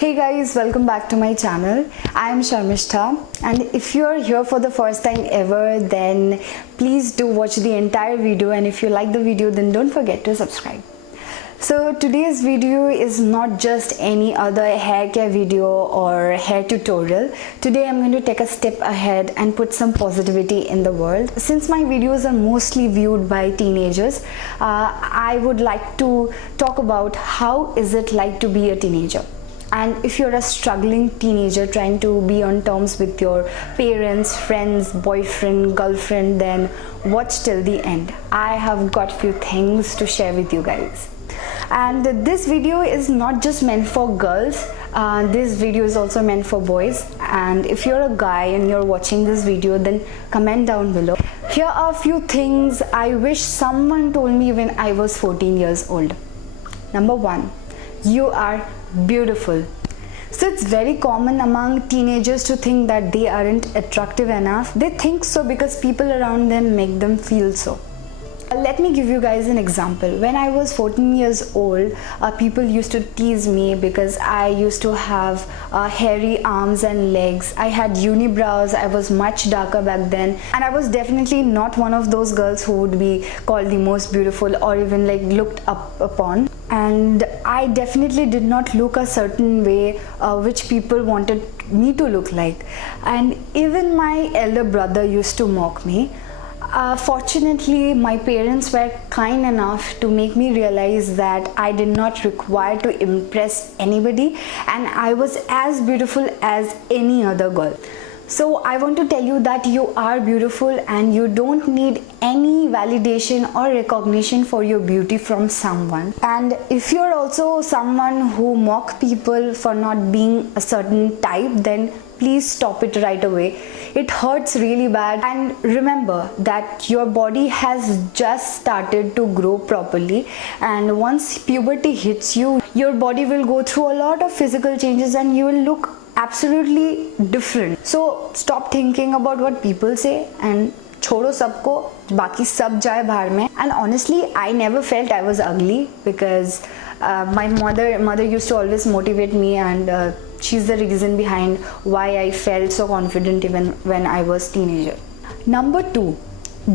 Hey guys, welcome back to my channel. I am Sharmishta, and if you are here for the first time ever, then please do watch the entire video, and if you like the video, then don't forget to subscribe. So today's video is not just any other hair care video or hair tutorial. Today I'm going to take a step ahead and put some positivity in the world. Since my videos are mostly viewed by teenagers, I would like to talk about how is it like to be a teenager. And if you're a struggling teenager trying to be on terms with your parents, friends, boyfriend, girlfriend, then watch till the end. I have got few things to share with you guys. And this video is not just meant for girls, this video is also meant for boys. And if you're a guy and you're watching this video, then comment down below. Here are a few things I wish someone told me when I was 14 years old. Number 1, you are beautiful. So it's very common among teenagers to think that they aren't attractive enough. They think so because people around them make them feel so. Let me give you guys an example. When I was 14 years old, people used to tease me because I used to have hairy arms and legs. I had unibrows. I was much darker back then, and I was definitely not one of those girls who would be called the most beautiful or even like looked up upon. And I definitely did not look a certain way which people wanted me to look like. And even my elder brother used to mock me. Fortunately, my parents were kind enough to make me realize that I did not require to impress anybody, and I was as beautiful as any other girl. So I want to tell you that you are beautiful and you don't need any validation or recognition for your beauty from someone. And if you're also someone who mock people for not being a certain type, then please stop it right away. It hurts really bad. And remember that your body has just started to grow properly, and once puberty hits you, your body will go through a lot of physical changes and you will look absolutely different. So stop thinking about what people say and छोड़ो सबको, बाकी सब जाए बाहर में. And honestly, I never felt I was ugly because my mother used to always motivate me, and she's the reason behind why I felt so confident even when I was teenager. Number 2,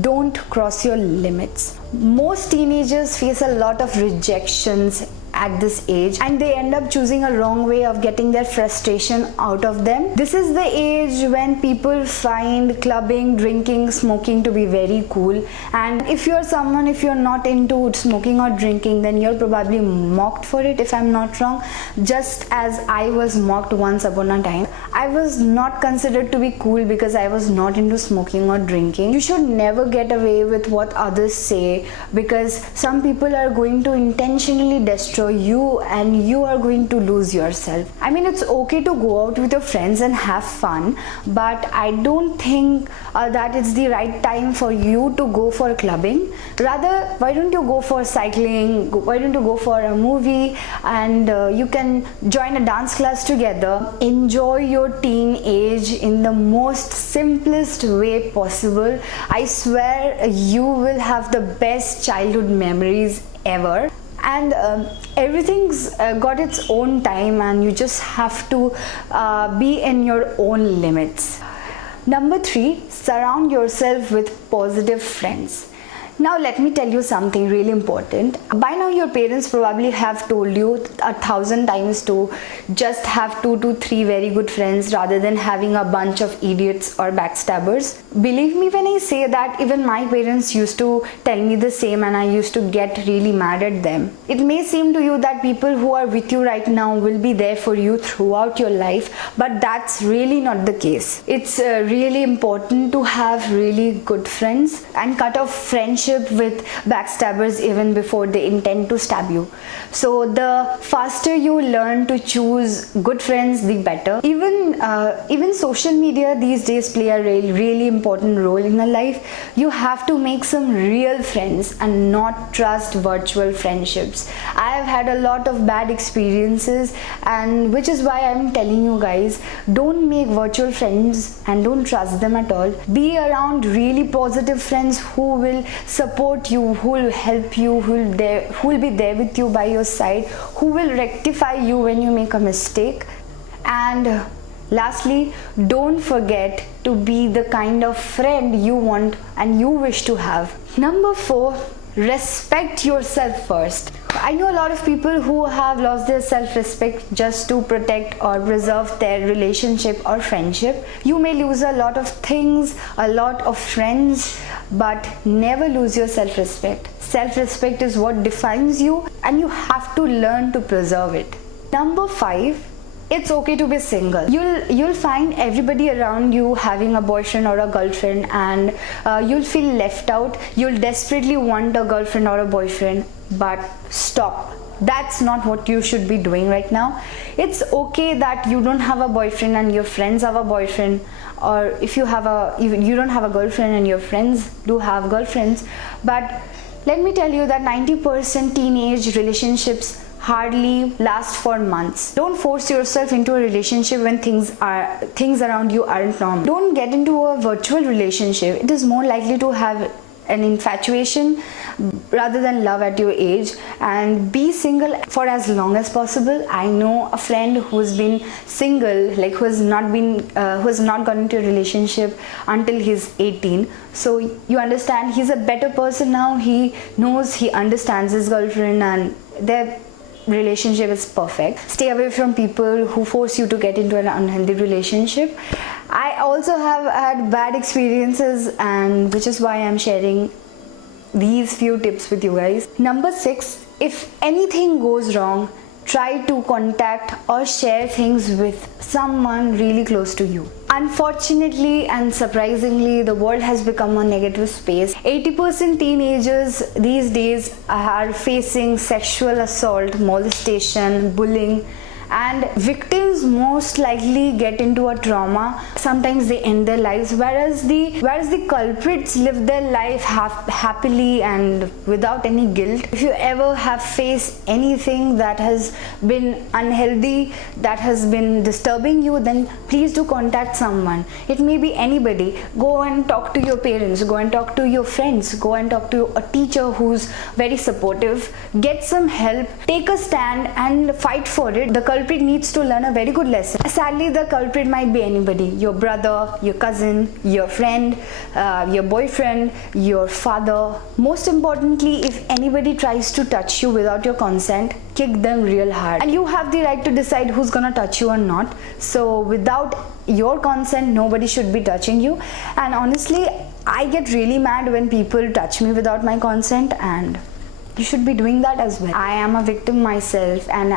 don't cross your limits. Most teenagers face a lot of rejections at this age, and they end up choosing a wrong way of getting their frustration out of them. This is the age when people find clubbing, drinking, smoking to be very cool. And if you're not into smoking or drinking, then you're probably mocked for it, if I'm not wrong. Just as I was mocked once upon a time. I was not considered to be cool because I was not into smoking or drinking. You should never get away with what others say, because some people are going to intentionally destroy you and you are going to lose yourself. I mean, it's okay to go out with your friends and have fun, but I don't think that it's the right time for you to go for clubbing. Rather, why don't you go for cycling? Why don't you go for a movie, and you can join a dance class together. Enjoy your teen age in the most simplest way possible. I swear you will have the best childhood memories ever. And everything's got its own time, and you just have to be in your own limits. Number 3, surround yourself with positive friends. Now let me tell you something really important. By now your parents probably have told you 1,000 times to just have 2 to 3 very good friends rather than having a bunch of idiots or backstabbers. Believe me when I say that even my parents used to tell me the same, and I used to get really mad at them. It may seem to you that people who are with you right now will be there for you throughout your life, but that's really not the case. It's really important to have really good friends and cut off friendships with backstabbers even before they intend to stab you. So the faster you learn to choose good friends, the better. Even social media these days play a really important role in our life. You have to make some real friends and not trust virtual friendships. I have had a lot of bad experiences, and which is why I'm telling you guys, don't make virtual friends and don't trust them at all. Be around really positive friends who will support you, who will help you, who will be there with you by your side, who will rectify you when you make a mistake. And lastly, don't forget to be the kind of friend you want and you wish to have. Number 4, respect yourself first. I know a lot of people who have lost their self-respect just to protect or preserve their relationship or friendship. You may lose a lot of things, a lot of friends, but never lose your self-respect. Self-respect is what defines you, and you have to learn to preserve it. Number 5, it's okay to be single. You'll find everybody around you having a boyfriend or a girlfriend, and you'll feel left out. You'll desperately want a girlfriend or a boyfriend, but stop. That's not what you should be doing right now. It's okay that you don't have a boyfriend and your friends have a boyfriend, or if you don't have a girlfriend and your friends do have girlfriends. But let me tell you that 90% teenage relationships hardly last for months. Don't force yourself into a relationship when things around you aren't normal. Don't get into a virtual relationship. It is more likely to have an infatuation rather than love at your age. And be single for as long as possible. I know a friend who's been single, like who has not gone into a relationship until he's 18. So you understand, he's a better person now. He understands his girlfriend, and their relationship is perfect. Stay away from people who force you to get into an unhealthy relationship. I also have had bad experiences, and which is why I'm sharing these few tips with you guys. Number 6, if anything goes wrong, try to contact or share things with someone really close to you. Unfortunately and surprisingly, the world has become a negative space. 80% teenagers these days are facing sexual assault, molestation, bullying, and victims most likely get into a trauma. Sometimes they end their lives, whereas the culprits live their life happily and without any guilt. If you ever have faced anything that has been unhealthy, that has been disturbing you, then please do contact someone. It may be anybody. Go and talk to your parents, go and talk to your friends, go and talk to a teacher who's very supportive. Get some help, take a stand and fight for it. The culprit needs to learn a very good lesson. Sadly, the culprit might be anybody: your brother, your cousin, your friend, your boyfriend, your father. Most importantly, if anybody tries to touch you without your consent, kick them real hard. And you have the right to decide who's gonna touch you or not. So without your consent, nobody should be touching you. And honestly, I get really mad when people touch me without my consent, and you should be doing that as well. I am a victim myself, and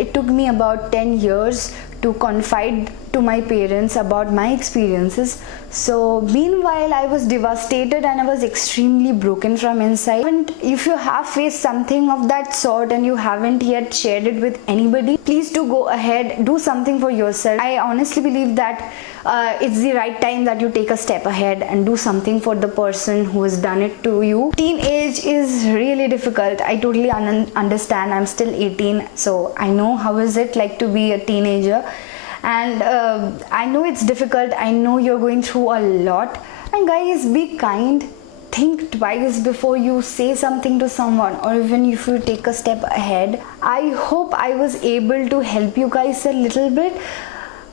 it took me about 10 years to confide to my parents about my experiences. So meanwhile, I was devastated and I was extremely broken from inside. And if you have faced something of that sort and you haven't yet shared it with anybody, please do go ahead, do something for yourself. I honestly believe that it's the right time that you take a step ahead and do something for the person who has done it to you. Teenage is really difficult. I totally understand. I'm still 18, so I know how is it like to be a teenager. And I know it's difficult. I know you're going through a lot. And guys, be kind. Think twice before you say something to someone, or even if you take a step ahead. I hope I was able to help you guys a little bit.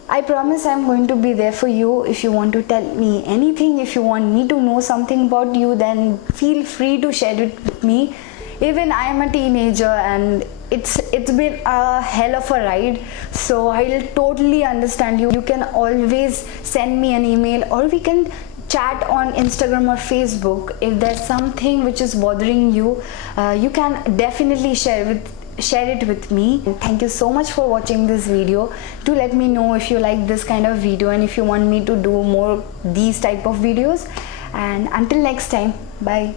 I promise I'm going to be there for you. If you want to tell me anything, if you want me to know something about you, then feel free to share it with me. Even I am a teenager and it's been a hell of a ride, so I'll totally understand you. You can always send me an email, or we can chat on Instagram or Facebook. If there's something which is bothering you, you can definitely share it with me. And thank you so much for watching this video. Do let me know if you like this kind of video and if you want me to do more these type of videos. And until next time, bye.